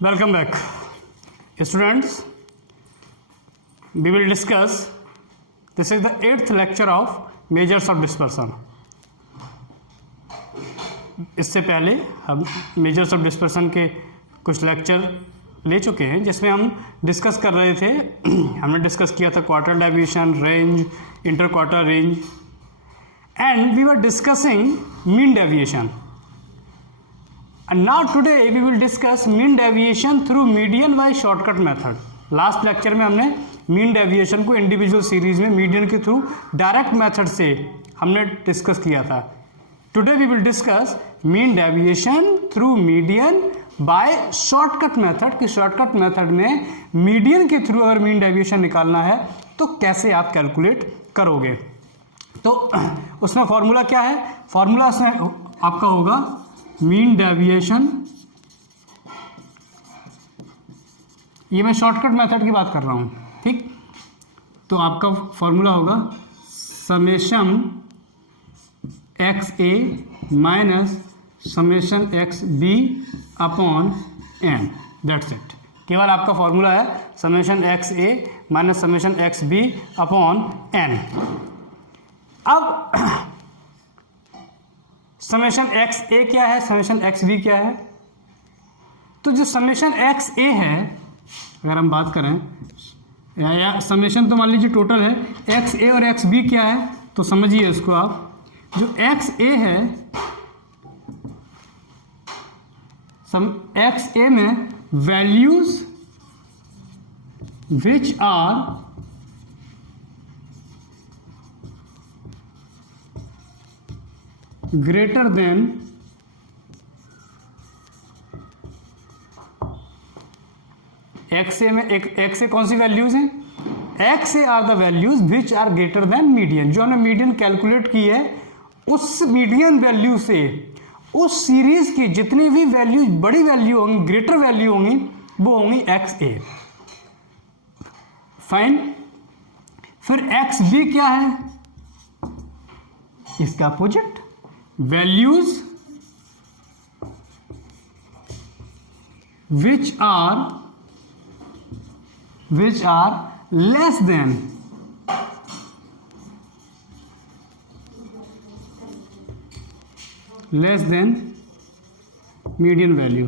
Welcome back. Students, we will discuss, this is the 8th lecture of measures of dispersion. इससे पहले हम measures of dispersion के कुछ lecture ले चुके हैं जिसमें हम डिस्कस कर रहे थे हमने डिस्कस किया था quarter deviation, range, inter quarter range and we were discussing mean deviation. And now today we will discuss mean deviation through median by shortcut method. Last lecture में हमने मीन डेविएशन को individual series में median के through direct method से हमने discuss किया था. Today we will discuss mean deviation through median by shortcut method. कि शॉर्टकट मेथड में मीडियन के थ्रू अगर मीन डेविएशन निकालना है तो कैसे आप कैलकुलेट करोगे. तो उसमें फॉर्मूला क्या है? फॉर्मूला उसमें आपका होगा मीन डेविएशन. ये मैं शॉर्टकट मेथड की बात कर रहा हूं, ठीक. तो आपका फॉर्मूला होगा summation x A minus summation x B upon N. That's it. केवल आपका फॉर्मूला है समेशन एक्स ए minus summation x B upon N. अब समेशन एक्स ए क्या है, समेशन एक्स बी क्या है? तो जो समेशन एक्स ए है, अगर हम बात करें या समेशन तो मान लीजिए टोटल है, एक्स ए और एक्स बी क्या है तो समझिए इसको आप. जो एक्स ए है, एक्स ए में values which are greater than X A में एक्स ए कौन सी वैल्यूज हैं? X A are the values which are greater than median. जो हमने मीडियन कैलकुलेट की है उस मीडियन वैल्यू से उस सीरीज की जितनी भी वैल्यूज बड़ी वैल्यू होंगी, ग्रेटर वैल्यू होंगी, वो होंगी एक्स ए. फाइन. फिर एक्स बी क्या है? इसका opposite. Values which are less than median value.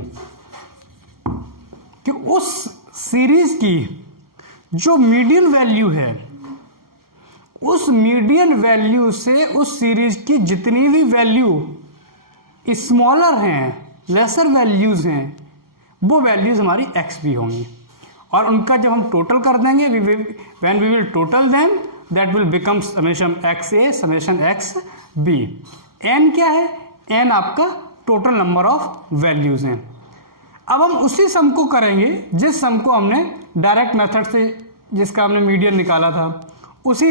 कि उस सीरीज की जो मीडियन वैल्यू है, उस मीडियन वैल्यू से उस सीरीज की जितनी भी वैल्यू स्मॉलर हैं, लेसर वैल्यूज हैं, वो वैल्यूज हमारी एक्स बी होंगी. और उनका जब हम टोटल कर देंगे, when we will total them, that will become summation x a summation x b. N क्या है? एन आपका टोटल नंबर ऑफ वैल्यूज हैं. अब हम उसी सम को करेंगे जिस सम को हमने डायरेक्ट मेथड से, जिसका हमने मीडियन निकाला था, उसी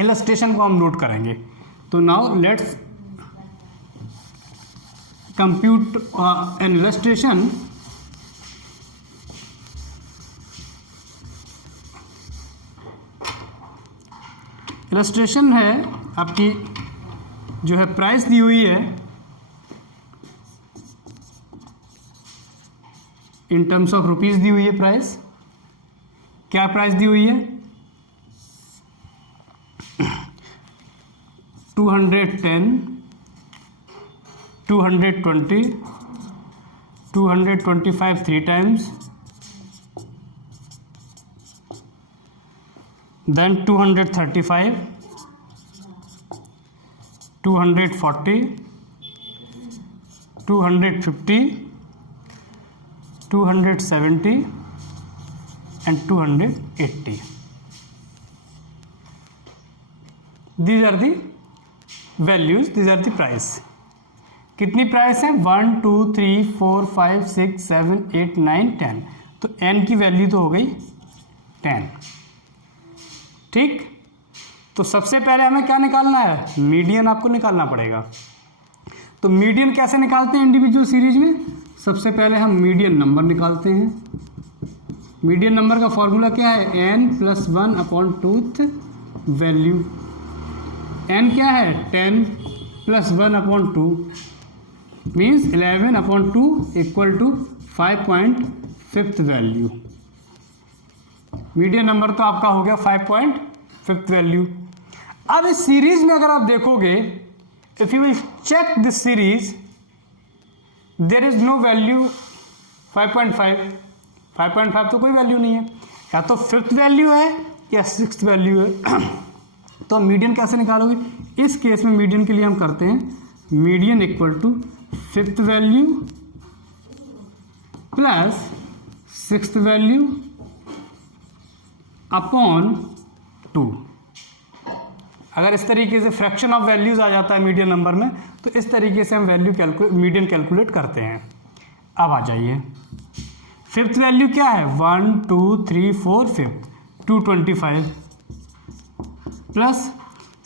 इलस्ट्रेशन को हम नोट करेंगे. तो now let's compute N illustration. Illustration है आपकी, जो है प्राइस दी हुई है इन टर्म्स ऑफ रुपीस दी हुई है. प्राइस क्या प्राइस दी हुई है? 210, 220, 225 3 times, then 235, 240, 250, 270 and 280. These are the values, these are the price. कितनी प्राइस है? 1 2 3 4 5 6 7 8 9 10. तो n की वैल्यू तो हो गई 10. ठीक. तो सबसे पहले हमें क्या निकालना है? मीडियन आपको निकालना पड़ेगा. तो मीडियन कैसे निकालते हैं इंडिविजुअल सीरीज में? सबसे पहले हम मीडियन नंबर निकालते हैं. मीडियन नंबर का फॉर्मूला क्या है? n + 1 upon twoth value. n क्या है? 10 + 1 upon 2. Means 11/2 equal to 5.5 value. Median number तो आपका हो गया 5.5 वैल्यू। अब इस सीरीज में अगर आप देखोगे, if you will check this series, there is no value 5.5। 5.5 तो कोई वैल्यू नहीं है, या तो 5th वैल्यू है या 6th वैल्यू है। तो मीडियन कैसे निकालोगे? इस केस में मीडियन के लिए हम करते हैं median equal to 5th value plus 6th value upon 2। अगर इस तरीके से फ्रैक्शन ऑफ वैल्यूज आ जाता है मीडियन नंबर में, तो इस तरीके से हम मीडियन कैलकुलेट करते हैं। अब आ जाइए, 5th वैल्यू क्या है? 1 2 3 4 5, 225 प्लस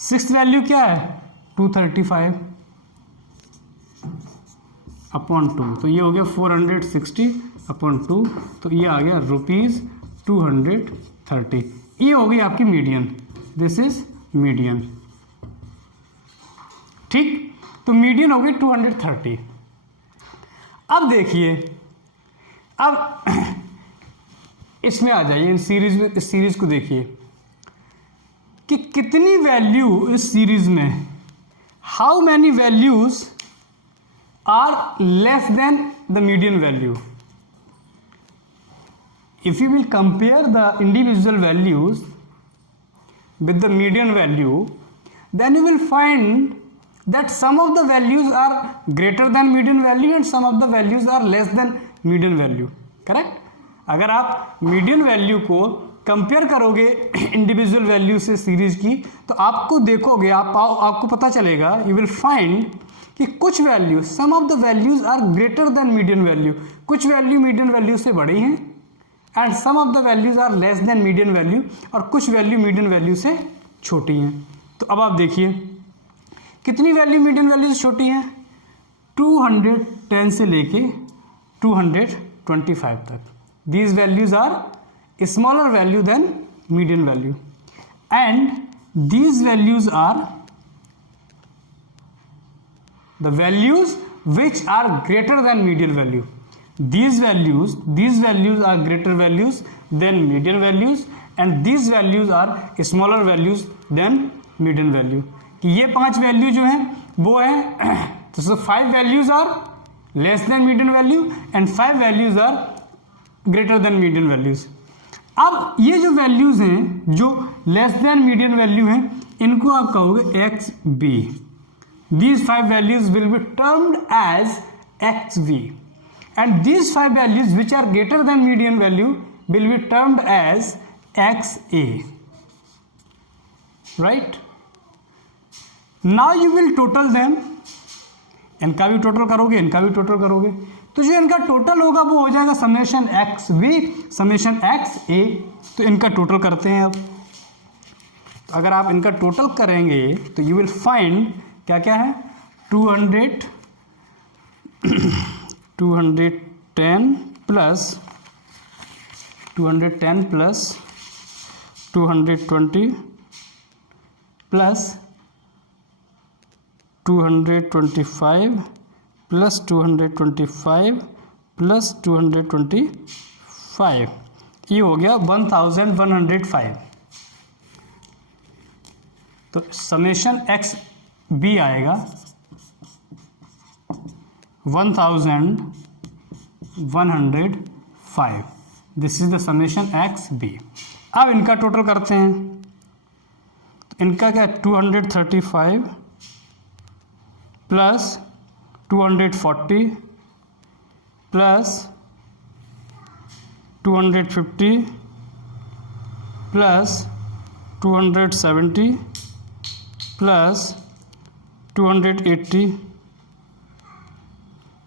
6th वैल्यू क्या है? 235 अपॉन 2, तो ये हो गया 460 अपॉन 2, तो ये आ गया ₹230। ये हो गई आपकी मीडियन, दिस इज मीडियन। ठीक, तो मीडियन हो गई 230। अब देखिए, अब इसमें आ जाइए, इन सीरीज में, इस सीरीज को देखिए कि कितनी वैल्यू इस सीरीज में, how many values are less than the median value. If you will compare the individual values with the median value, then you will find that some of the values are greater than median value and some of the values are less than median value. Correct? अगर आप median value को compare करोगे individual value से series की, तो आपको देखोगे, आपको पता चलेगा, यू विल फाइंड कि कुछ value, some of the values are greater than median value, कुछ वैल्यू मीडियन वैल्यू से बड़ी हैं, and some of the values are less than median value, और कुछ वैल्यू मीडियन वैल्यू से छोटी हैं। तो अब आप देखिए कितनी वैल्यू मीडियन वैल्यू से छोटी हैं? 210 से लेके 225 तक। These values are smaller value than median value, and these values are the values which are greater than median value. These values are greater values than median values, and these values are smaller values than median value. कि ये 5 value जो हैं वो है, तो 5 values are less than median value and 5 values are greater than median values. अब ये जो वैल्यूज हैं जो लेस देन मीडियन वैल्यू हैं, इनको आप कहोगे x B. These 5 values will be termed as XV, and these 5 values which are greater than median value will be termed as XA. Right? Now you will total them. इनका भी total करोगे, इनका भी total करोगे, तो जो इनका total होगा वो हो जाएगा समेशन XV समेशन XA। तो इनका टोटल करते हैं। अब अगर आप इनका टोटल करेंगे तो you will find क्या क्या है? 210 plus 210 plus 220 plus 225 plus 225 plus 225, ये हो गया 1105। तो समेशन एक्स बी आएगा 1105। This is the summation x b. अब इनका टोटल करते हैं, तो इनका क्या है? 235 प्लस 240 प्लस 250 प्लस 270 प्लस 280,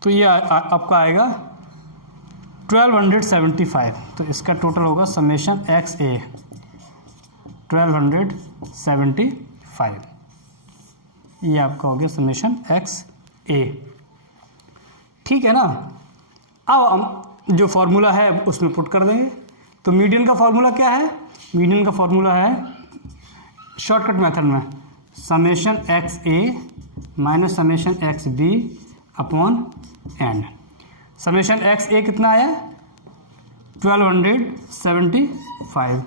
तो ये आपका आएगा 1275। तो इसका टोटल होगा समेशन एक्स ए 1275। ये आपका हो गया समेशन एक्स ए। ठीक है ना? अब हम जो फॉर्मूला है उसमें पुट कर देंगे। तो मीडियन का फॉर्मूला क्या है? मीडियन का फॉर्मूला है शॉर्टकट मेथड में summation x A minus summation x B upon N. Summation x A कितना आया 1275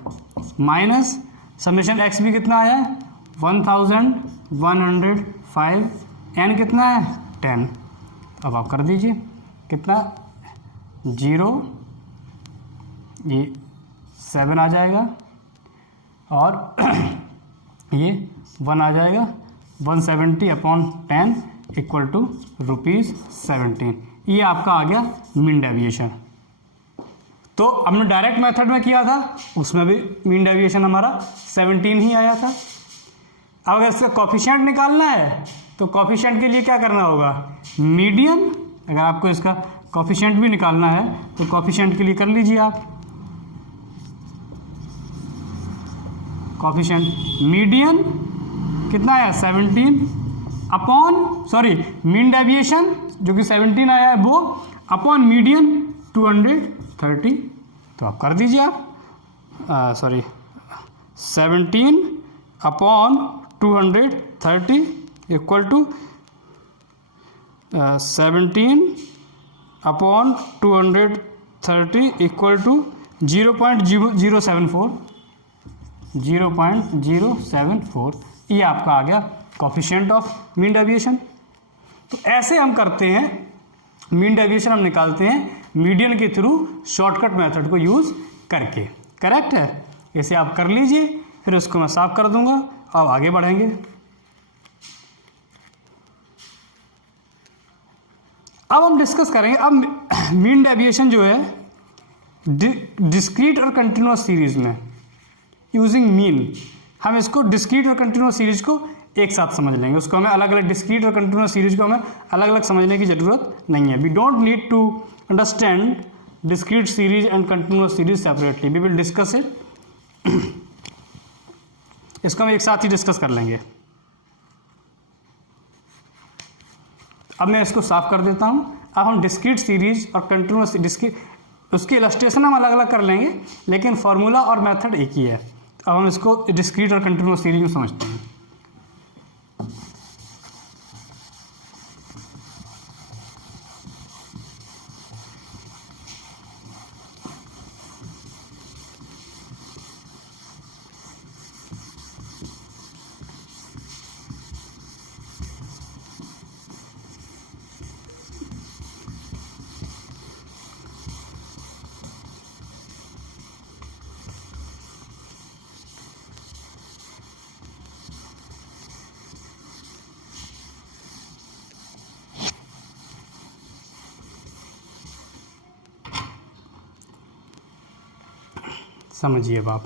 माइनस समेशन एक्स बी कितना आया 1105, एन कितना है 10। अब आप कर दीजिए कितना 0, ये 7 आ जाएगा और ये 1 आ जाएगा 170 अपॉन 10 इक्वल टू ₹17। ये आपका आ गया मीन डेविएशन। तो हमने डायरेक्ट मेथड में किया था उसमें भी मीन डेविएशन हमारा 17 ही आया था। अब अगर इसका कॉफिशिएंट निकालना है तो कॉफिशिएंट के लिए क्या करना होगा मीडियन। अगर आपको इसका कॉफिशिएंट भी निकालना है तो कॉफिशिएंट के लिए कर लीजिए आप कॉफिशिएंट मीडियन कितना आया 17 अपॉन मीन डेविएशन जो कि 17 आया है वो अपॉन मीडियन 230। तो आप कर दीजिए आप 17 upon 230 equal to 17 upon 230 equal to 0.074। ये आपका आ गया कोफिशिएंट ऑफ मीन डेविएशन। तो ऐसे हम करते हैं मीन डेविएशन हम निकालते हैं मीडियन के थ्रू शॉर्टकट मेथड को यूज करके। करेक्ट है, इसे आप कर लीजिए फिर उसको मैं साफ कर दूंगा। अब आगे बढ़ेंगे। अब हम डिस्कस करेंगे अब मीन डेविएशन जो है डिस्क्रीट और कंटिन्यूअस सीरीज में यूजिंग मीन हम इसको डिस्क्रीट और कंटिन्यूअस सीरीज को एक साथ समझ लेंगे। उसको हमें अलग अलग डिस्क्रीट और कंटिन्यूअस सीरीज को हमें अलग अलग समझने की जरूरत नहीं है। We don't need to understand discrete series and continuous series separately, we will discuss it. इसको हम एक साथ ही डिस्कस कर लेंगे। अब मैं इसको साफ कर देता हूं। अब हम डिस्क्रीट सीरीज और कंटिन्यूअस उसकी इलस्ट्रेशन हम अलग अलग कर लेंगे लेकिन फॉर्मूला और मेथड एक ही है। अब हम इसको डिस्क्रीट और कंटिन्यूअस सीरीज में समझते हैं। समझिए आप।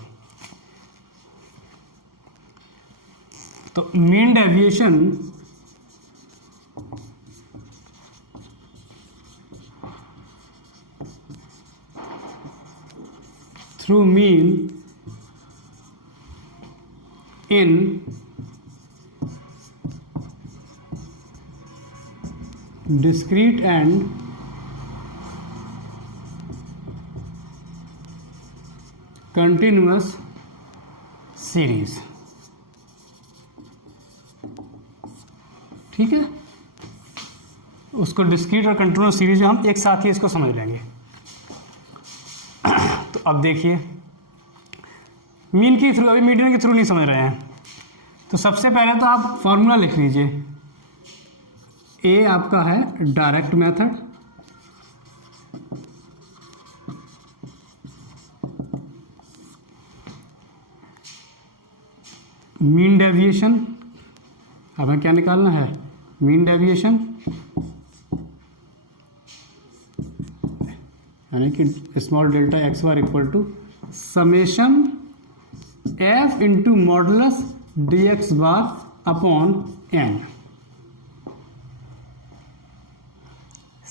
तो mean deviation through mean in discrete and continuous series. ठीक है, उसको डिस्क्रीट और कंटिन्यूअस सीरीज हम एक साथ ही इसको समझ लेंगे। तो अब देखिए मीन के थ्रू, अभी मीडियन के थ्रू नहीं समझ रहे हैं तो सबसे पहले तो आप फॉर्मूला लिख लीजिए। ए आपका है डायरेक्ट मेथड, मीन डेविएशन हमें क्या निकालना है मीन डेविएशन यानी कि small delta x bar equal to summation f into modulus D x bar upon N.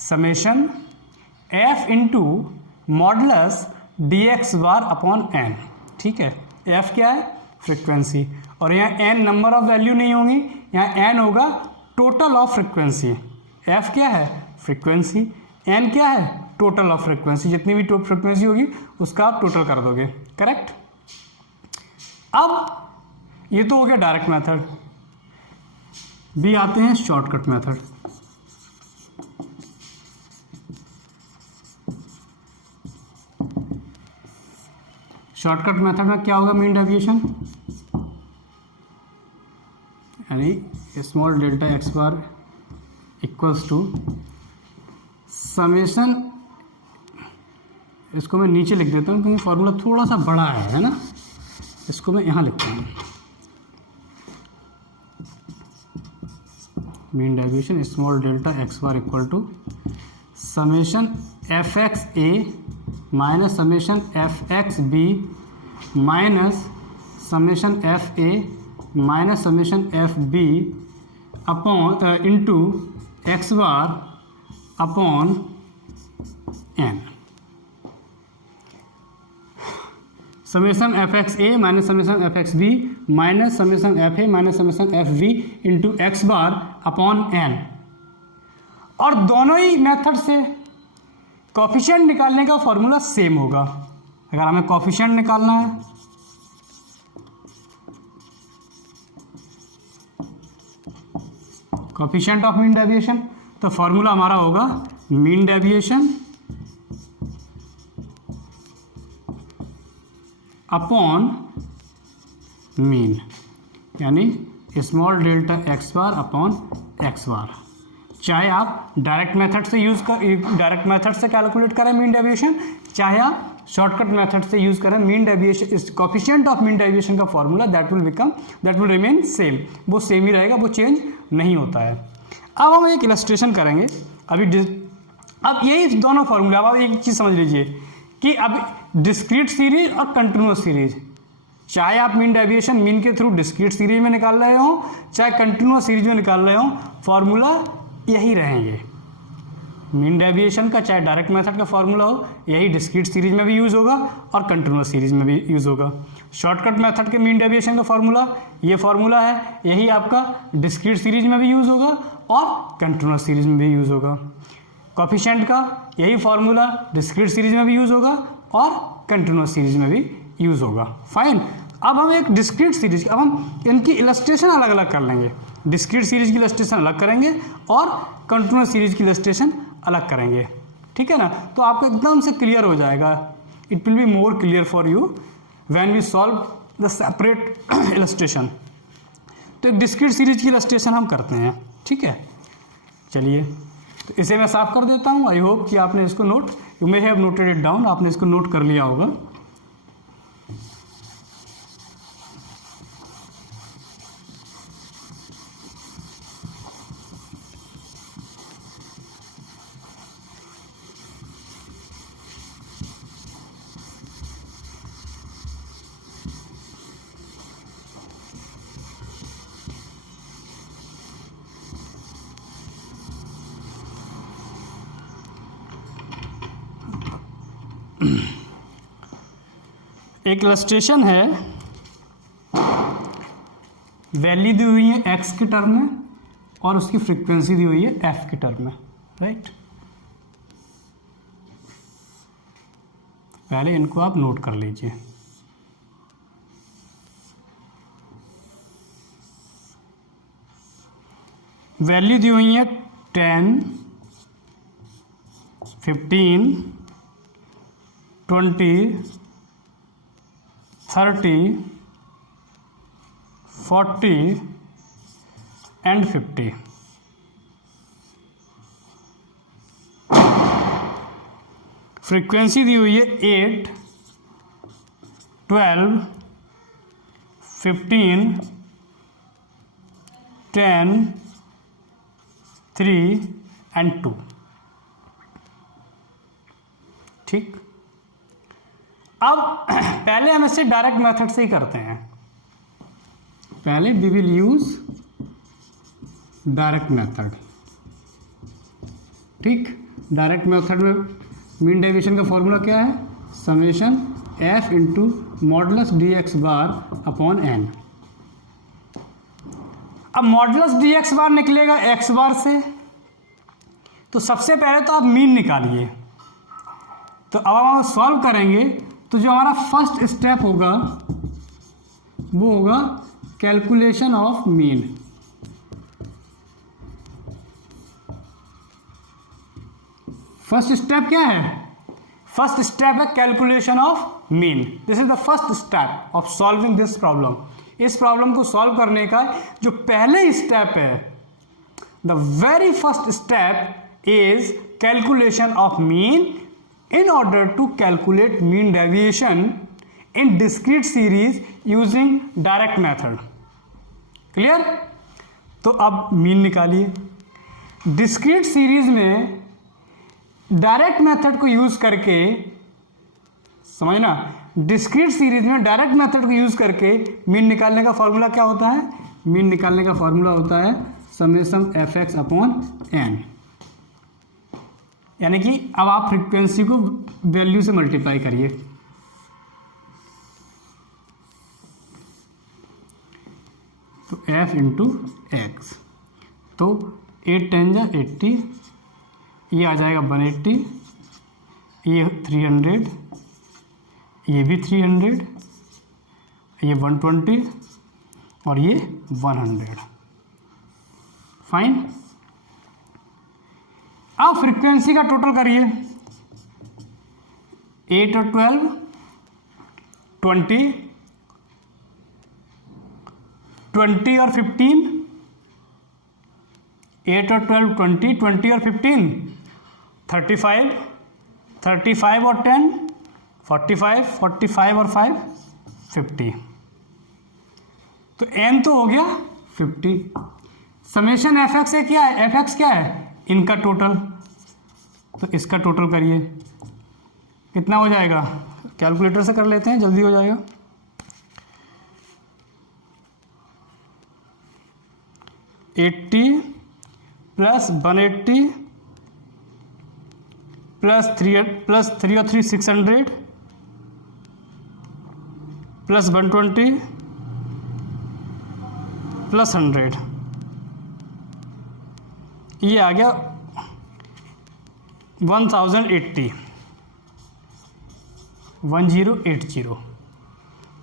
Summation f into modulus D x bar upon n. ठीक है, एफ क्या है फ्रिक्वेंसी और यहाँ एन नंबर ऑफ वैल्यू नहीं होंगी, यहाँ एन होगा टोटल ऑफ फ्रिक्वेंसी। एफ क्या है फ्रिक्वेंसी, एन क्या है टोटल ऑफ फ्रिक्वेंसी, जितनी भी फ्रिक्वेंसी होगी उसका आप टोटल कर दोगे। करेक्ट। अब ये तो हो गया डायरेक्ट मेथड। भी आते हैं शॉर्टकट मेथड। शॉर्टकट मेथड में क्या होगा मीन डेविएशन, यानी small delta x bar equals to summation, इसको मैं नीचे लिख देता हूँ क्योंकि फॉर्मूला थोड़ा सा बड़ा है ना, इसको मैं यहाँ लिखता हूँ, mean deviation small delta x bar equal to summation f x A minus summation f x b minus summation f a minus summation f b upon into x bar upon N, summation f x A minus summation f x b minus summation f a minus summation f b into x bar upon n. और दोनों ही method से coefficient निकालने का formula same होगा। अगर हमें coefficient निकालना है कोफिशिएंट ऑफ मीन डेविएशन, तो फॉर्मूला हमारा होगा मीन डेविएशन अपॉन मीन, यानी small delta x bar upon X bar. चाहे आप डायरेक्ट मेथड से कैलकुलेट करें मीन डेविएशन, चाहे आप शॉर्टकट मेथड से यूज करें मीन डेविएशन, इस कोफिशिएंट ऑफ मीन डेविएशन का formula that will remain same, वो सेम ही रहेगा, वो चेंज नहीं होता है। अब हम एक इलस्ट्रेशन करेंगे अब यही दोनों फॉर्मूले। अब आप एक चीज़ समझ लीजिए कि अब डिस्क्रीट सीरीज और कंटिन्यूअस सीरीज, चाहे आप मीन डेविएशन मीन के थ्रू डिस्क्रीट सीरीज में निकाल रहे हो चाहे कंटिन्यूअस सीरीज में निकाल रहे हो, फॉर्मूला यही रहेंगे। मीन डेविएशन का चाहे डायरेक्ट मेथड का फॉर्मूला हो, यही डिस्क्रीट सीरीज में भी यूज़ होगा और कंटिन्यूअस सीरीज में भी यूज़ होगा। शॉर्टकट मेथड के मीन डेविएशन का फॉर्मूला ये फॉर्मूला है, यही आपका डिस्क्रीट सीरीज में भी यूज़ होगा और कंटिन्यूअस सीरीज में भी यूज़ होगा। कोफिशिएंट का यही फॉर्मूला डिस्क्रीट सीरीज में भी यूज़ होगा और कंटिन्यूअस सीरीज में भी यूज़ होगा। फाइन। अब हम एक डिस्क्रीट सीरीज, अब हम इनकी इलस्ट्रेशन अलग अलग कर लेंगे। डिस्क्रीट सीरीज की इलस्ट्रेशन अलग करेंगे और कंटिन्यूअस सीरीज की इलस्ट्रेशन अलग करेंगे, ठीक है ना। तो आपको एकदम से क्लियर हो जाएगा, it will be more clear for you when we solve the separate illustration. तो एक डिस्क्रीट सीरीज की इलस्ट्रेशन हम करते हैं, ठीक है। चलिए, तो इसे मैं साफ कर देता हूँ। आई होप कि आपने इसको you may have noted it down, आपने इसको नोट कर लिया होगा। एक इलस्ट्रेशन है, वैल्यू दी हुई है एक्स के टर्म में और उसकी फ्रीक्वेंसी दी हुई है एफ के टर्म में, राइट। पहले इनको आप नोट कर लीजिए। वैल्यू दी हुई है 10, 15, 20, 30, 40 एंड 50। फ्रीक्वेंसी दी हुई है 8, 12, 15, 10, 3 एंड 2, ठीक। अब पहले हम इसे डायरेक्ट मेथड से ही करते हैं। पहले we will use direct method, ठीक। डायरेक्ट मेथड में मीन डेविएशन का फॉर्मूला क्या है, summation f into modulus D x bar upon N. अब मॉडुलस डी एक्स बार निकलेगा एक्स बार से, तो सबसे पहले तो आप मीन निकालिए। तो अब हम सॉल्व करेंगे तो जो हमारा फर्स्ट स्टेप होगा वो होगा calculation of mean. First step क्या है, फर्स्ट स्टेप है calculation of mean. This is the first step of solving this problem. इस प्रॉब्लम को सॉल्व करने का जो पहले स्टेप है, the very first step is calculation of mean in order to calculate mean deviation in discrete series using direct method. Clear? तो अब mean निकालिए। डिस्क्रीट सीरीज में डायरेक्ट मेथड को यूज करके, समझना, डिस्क्रीट सीरीज में डायरेक्ट मेथड को use करके मीन निकालने का फॉर्मूला क्या होता है? मीन निकालने का फॉर्मूला होता है summation f x upon n. यानी कि अब आप फ्रीक्वेंसी को वैल्यू से मल्टीप्लाई करिए। तो f इंटू एक्स, तो 8 10 जा 80, ये आ जाएगा 180, ये 300, ये भी 300, ये 120 और ये 100। फाइन। अब फ्रीक्वेंसी का टोटल करिए। 8 और 12 20, 20 और 15, 8 और 12 20, 20 और 15 35, 35 और 10 45, 45 और 5 50। तो n तो हो गया 50। समेशन एफ एक्स है, क्या है? एफ एक्स क्या है? इनका टोटल। तो इसका टोटल करिए, कितना हो जाएगा? कैलकुलेटर से कर लेते हैं, जल्दी हो जाएगा। $80 प्लस 180 प्लस 3 और 3 600 प्लस 120 प्लस 100, ये आ गया 1080।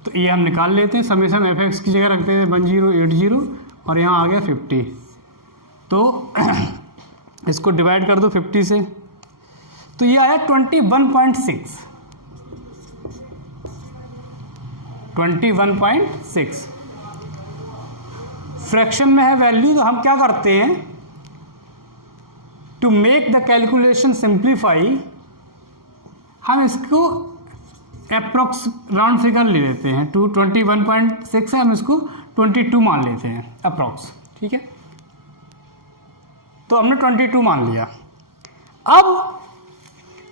तो ये हम निकाल लेते हैं। समेशन एफ एक्स की जगह रखते हैं 1080 और यहाँ आ गया 50। तो इसको डिवाइड कर दो 50 से, तो ये आया 21.6। 21.6 फ्रैक्शन में है वैल्यू। तो हम क्या करते हैं, to make the calculation simplify, हम इसको अप्रोक्स राउंड फिगर ले लेते हैं। 21.6 है, हम इसको 22 मान लेते हैं अप्रोक्स। ठीक है, तो हमने 22 मान लिया। अब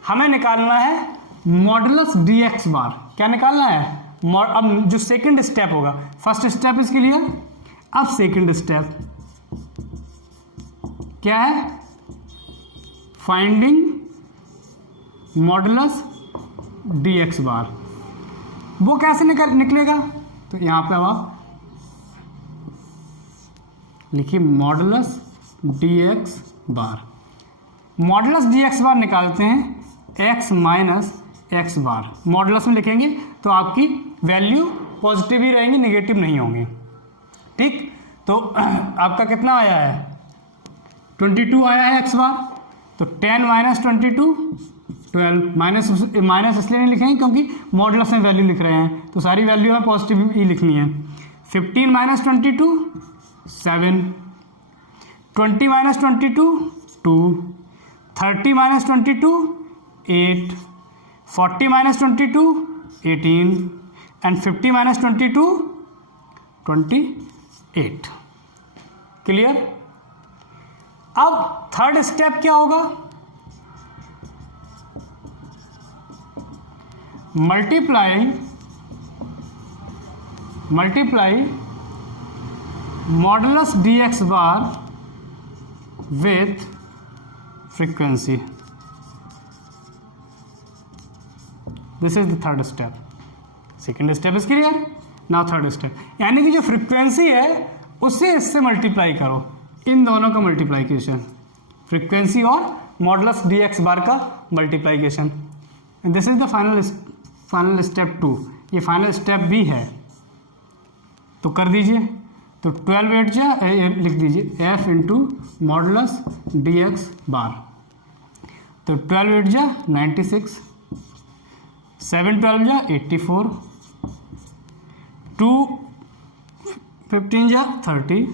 हमें निकालना है मॉडुलस डी एक्स बार। क्या निकालना है? अब जो सेकंड स्टेप होगा, फर्स्ट स्टेप इसके लिए, अब सेकंड स्टेप क्या है? फाइंडिंग मॉडुलस डी एक्स बार। वो कैसे निकलेगा? तो यहां पे अब आप लिखिए मॉडुलस डी एक्स बार। मॉडुलस डी एक्स बार निकालते हैं एक्स माइनस एक्स बार। मॉडुलस में लिखेंगे तो आपकी वैल्यू पॉजिटिव ही रहेंगी, निगेटिव नहीं होंगी। ठीक, तो आपका कितना आया है? 22 आया है एक्स बार। तो 10 माइनस 22 12, माइनस इसलिए नहीं लिखेंगे क्योंकि मॉडुलस में वैल्यू लिख रहे हैं, तो सारी वैल्यू हमें पॉजिटिव ही लिखनी है। 15 minus 22 7, 20 minus 22 2, 30 minus 22 8, 40 minus 22 18 and 50 minus 22 28। Clear? अब थर्ड स्टेप क्या होगा? Multiply modulus D x bar with frequency. This is the third step. Second step is clear. Now third step, यानी कि जो फ्रीक्वेंसी है उससे इससे मल्टीप्लाई करो, इन दोनों का मल्टीप्लाइकेशन, फ्रीक्वेंसी और मॉडुलस डी एक्स बार का multiplication. This is the final step 2। ये फाइनल स्टेप भी है, तो कर दीजिए। तो 12 8 जा लिख दीजिए F into modulus D x bar. तो 12 8 जा 96, 7 12 जा 84, 2 15 जा 30,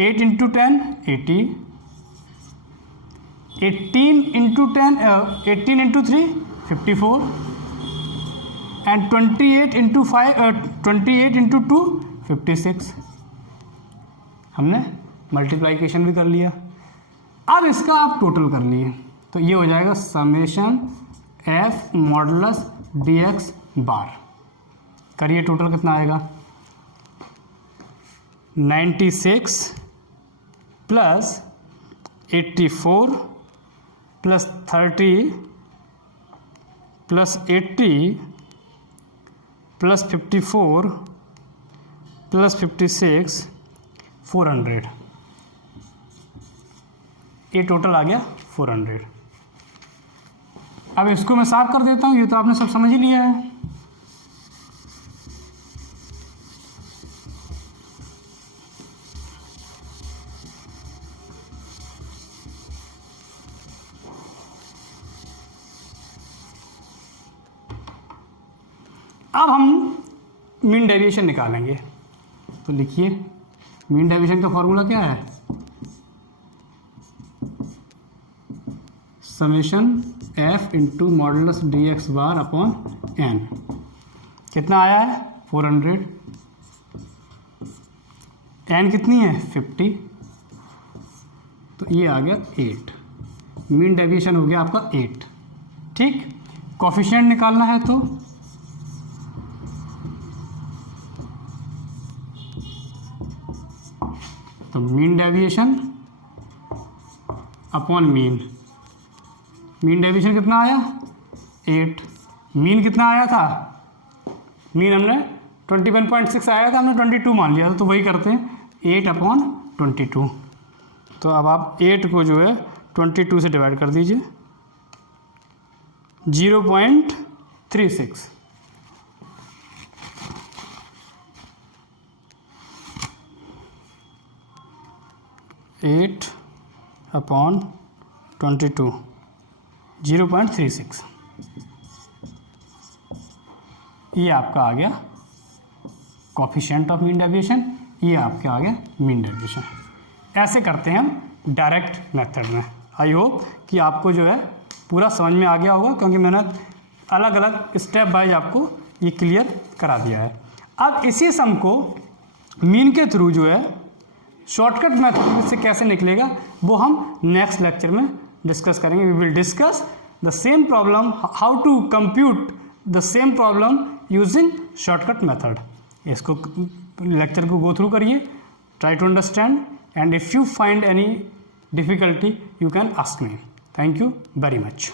8 into 10 80, 18 into 10 18 into 3 54, and 28 into 5 28 into 2 56। हमने मल्टीप्लाइकेशन भी कर लिया। अब इसका आप टोटल कर लिए तो ये हो जाएगा summation F modulus D x bar. करिए टोटल कितना आएगा, 96 plus 84 plus 30 plus 80 plus 54 plus 56 400। ये टोटल आ गया 400। अब इसको मैं साफ कर देता हूँ, ये तो आपने सब समझ ही लिया है। अब हम मीन डेविएशन निकालेंगे, तो लिखिए मीन डेविएशन का फॉर्मूला क्या है, summation f into modulus D x bar upon n. कितना आया है 400, एन कितनी है 50, तो ये आ गया 8। मीन डेविएशन हो गया आपका 8। ठीक, कोफिशिएंट निकालना है तो mean deviation upon mean. Mean deviation कितना आया 8, मीन कितना आया था, मीन हमने 21.6 आया था, हमने 22 मान लिया था, तो वही करते हैं 8 अपॉन 22। तो अब आप 8 को जो है 22 से डिवाइड कर दीजिए, 0.36। Eight upon 22 0.36। ये आपका आ गया कोफिशिएंट ऑफ मीन डेविएशन, ये आपका आ गया मीन डेविएशन। ऐसे करते हैं हम डायरेक्ट मेथड में। आई होप कि आपको जो है पूरा समझ में आ गया होगा, क्योंकि मैंने अलग अलग स्टेप बाइज आपको ये क्लियर करा दिया है। अब इसी सम को मीन के थ्रू जो है शॉर्टकट मेथड से कैसे निकलेगा वो हम नेक्स्ट लेक्चर में डिस्कस करेंगे। We will discuss the same problem, how to compute the same problem using shortcut method. इसको लेक्चर को गो थ्रू करिए, try to understand, and if you find any difficulty you can ask me. Thank you very much.